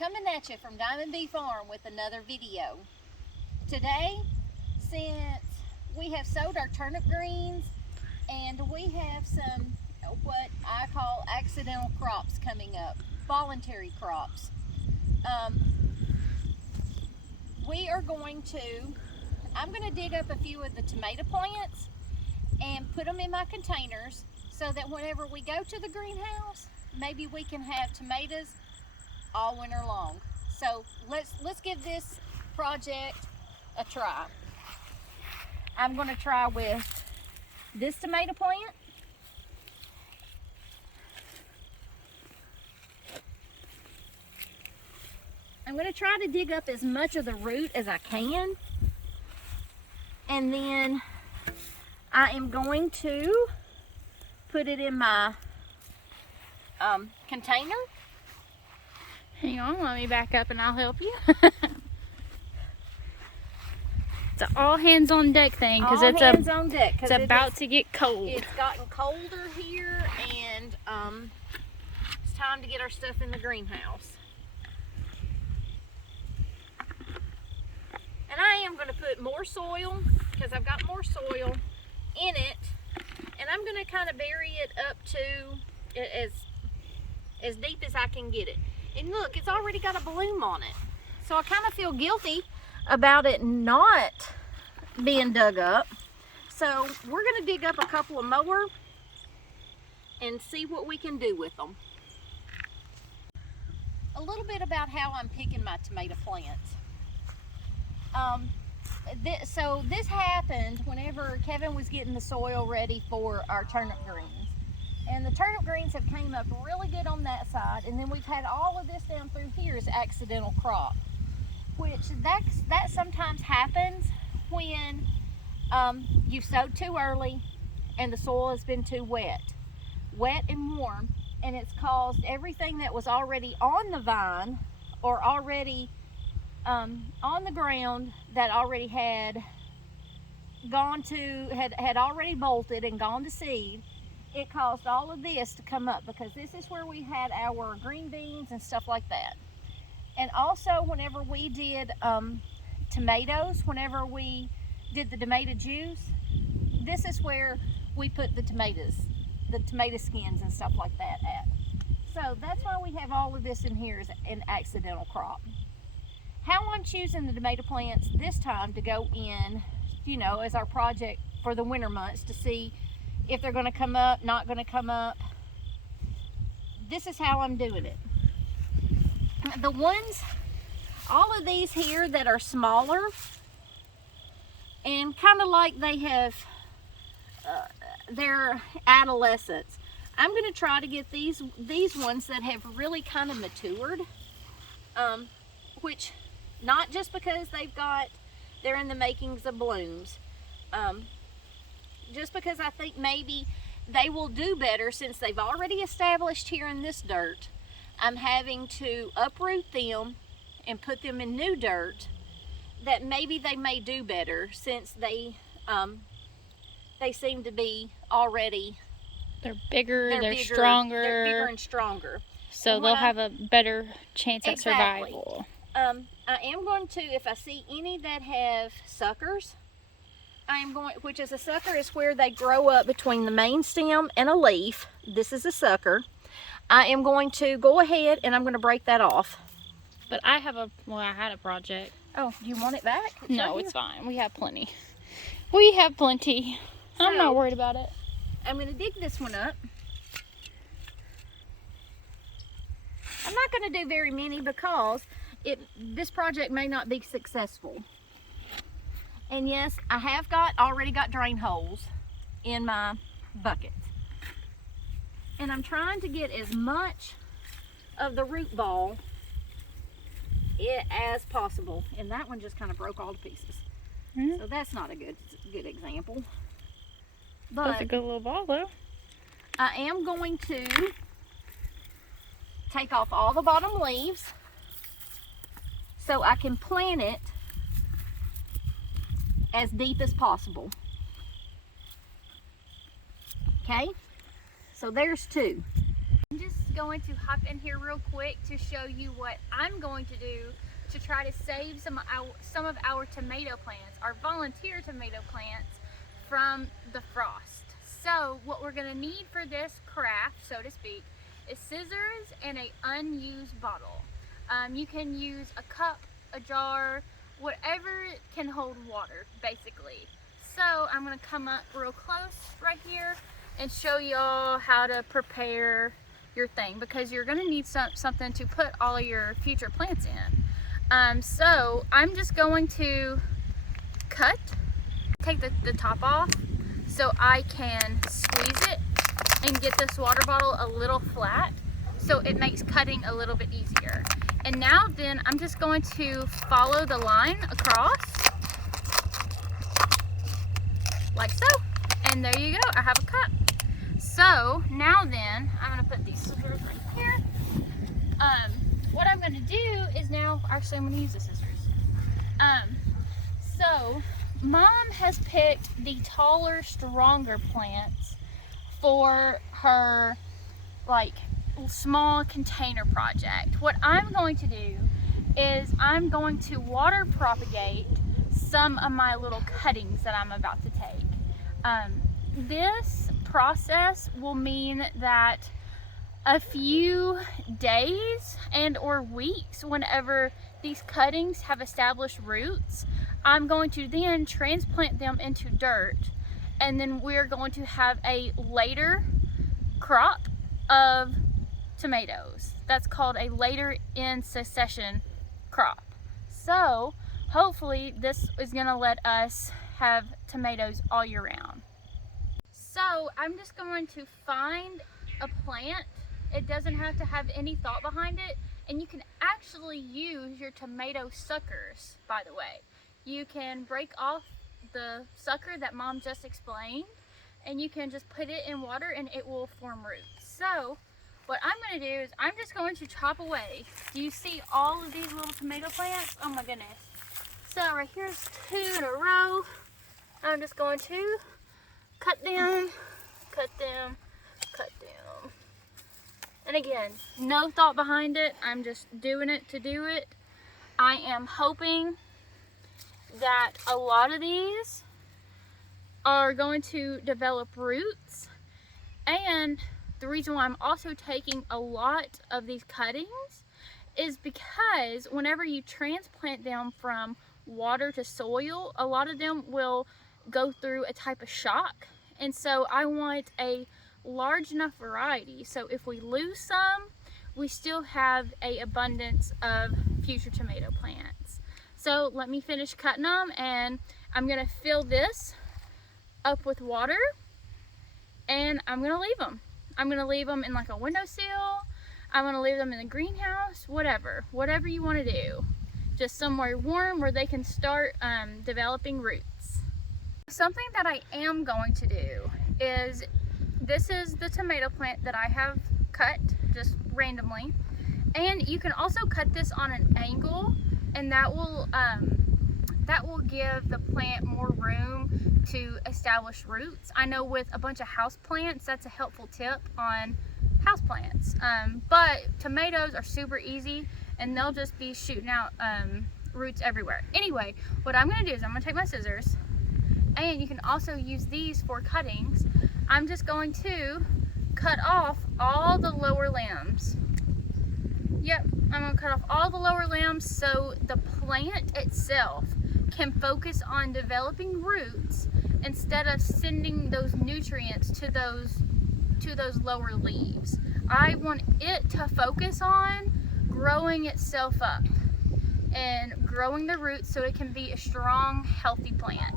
coming at you from Diamond Bee Farm with another video. Today, since we have sowed our turnip greens and we have some what I call accidental crops coming up, voluntary crops, I'm going to dig up a few of the tomato plants and put them in my containers so that whenever we go to the greenhouse, maybe we can have tomatoes all winter long. So let's give this project a try. I'm going to try with this tomato plant. I'm going to try to dig up as much of the root as I can. And then I am going to put it in my container. Hang on, let me back up and I'll help you. It's an all hands on deck thing because it's about to get cold. It's gotten colder here, and it's time to get our stuff in the greenhouse. And I am going to put more soil because I've got more soil in it, and I'm going to kind of bury it up to as deep as I can get it. And look, it's already got a bloom on it. So I kind of feel guilty about it not being dug up. So we're going to dig up a couple of more and see what we can do with them. A little bit about how I'm picking my tomato plants. So this happened whenever Kevin was getting the soil ready for our turnip greens. And the turnip greens have came up really good on that side, and then we've had all of this down through here as accidental crop, which that sometimes happens when you sowed too early and the soil has been too wet and warm, and it's caused everything that was already on the vine or already on the ground that already had already bolted and gone to seed. It caused all of this to come up because this is where we had our green beans and stuff like that. And also whenever we did tomatoes, whenever we did the tomato juice, this is where we put the tomato skins and stuff like that at. So that's why we have all of this in here as an accidental crop. How I'm choosing the tomato plants this time to go in, as our project for the winter months to see if they're going to come up, not going to come up. This is how I'm doing it. The ones, all of these here that are smaller and kind of like they have their adolescence, I'm going to try to get these ones that have really kind of matured, which not just because they're in the makings of blooms, just because I think maybe they will do better since they've already established here in this dirt. I'm having to uproot them and put them in new dirt that maybe they may do better since they seem to be already. They're bigger, they're stronger. They're bigger and stronger. So they'll have a better chance at survival. I am going to, if I see any that have suckers, which is a sucker is where they grow up between the main stem and a leaf. This is a sucker. I am going to go ahead and I'm going to break that off. But I had a project. Oh, do you want it back? No, it's fine. We have plenty. We have plenty. I'm not worried about it. I'm going to dig this one up. I'm not going to do very many because this project may not be successful. And yes, I have already got drain holes in my buckets. And I'm trying to get as much of the root ball as possible. And that one just kind of broke all to pieces. So that's not a good example. But that's a good little ball though. I am going to take off all the bottom leaves so I can plant it as deep as possible. Okay, so there's two. Just just going to hop in here real quick to show you what I'm going to do to try to save some of our tomato plants, our volunteer tomato plants, from the frost. So what we're going to need for this craft, so to speak, is scissors and an unused bottle. You can use a cup, a jar, whatever can hold water, basically. So I'm going to come up real close right here and show y'all how to prepare your thing, because you're going to need something to put all of your future plants in. So I'm just going to take the top off so I can squeeze it and get this water bottle a little flat, so it makes cutting a little bit easier. And now then I'm just going to follow the line across like so, and there you go, I have a cut. So now then I'm going to put these scissors right here. What I'm going to do is now, actually I'm going to use the scissors. So Mom has picked the taller, stronger plants for her like small container project. What I'm going to do is I'm going to water propagate some of my little cuttings that I'm about to take. This process will mean that a few days and or weeks, whenever these cuttings have established roots, I'm going to then transplant them into dirt, and then we're going to have a later crop of tomatoes. That's called a later in succession crop. So hopefully this is going to let us have tomatoes all year round. So I'm just going to find a plant. It doesn't have to have any thought behind it, and you can actually use your tomato suckers, by the way. You can break off the sucker that Mom just explained, and you can just put it in water and it will form roots. So what I'm going to do is I'm just going to chop away. Do you see all of these little tomato plants? Oh my goodness. So right here's 2 in a row. I'm just going to cut them, cut them, cut them. And again, no thought behind it. I'm just doing it to do it. I am hoping that a lot of these are going to develop roots. And the reason why I'm also taking a lot of these cuttings is because whenever you transplant them from water to soil, a lot of them will go through a type of shock. And so I want a large enough variety, so if we lose some, we still have a abundance of future tomato plants. So let me finish cutting them, and I'm gonna fill this up with water, and I'm gonna leave them. I'm gonna leave them in like a windowsill. I'm gonna leave them in the greenhouse, whatever you want to do. Just somewhere warm where they can start developing roots. Something that I am going to do is, this is the tomato plant that I have cut just randomly, and you can also cut this on an angle, and that will give the plant more room to establish roots. I know with a bunch of house plants, that's a helpful tip on house plants, but tomatoes are super easy and they'll just be shooting out roots everywhere. Anyway, what I'm going to do is I'm going to take my scissors, and you can also use these for cuttings. I'm just going to cut off all the lower limbs. Yep, I'm going to cut off all the lower limbs so the plant itself can focus on developing roots instead of sending those nutrients to those lower leaves. I want it to focus on growing itself up and growing the roots so it can be a strong, healthy plant.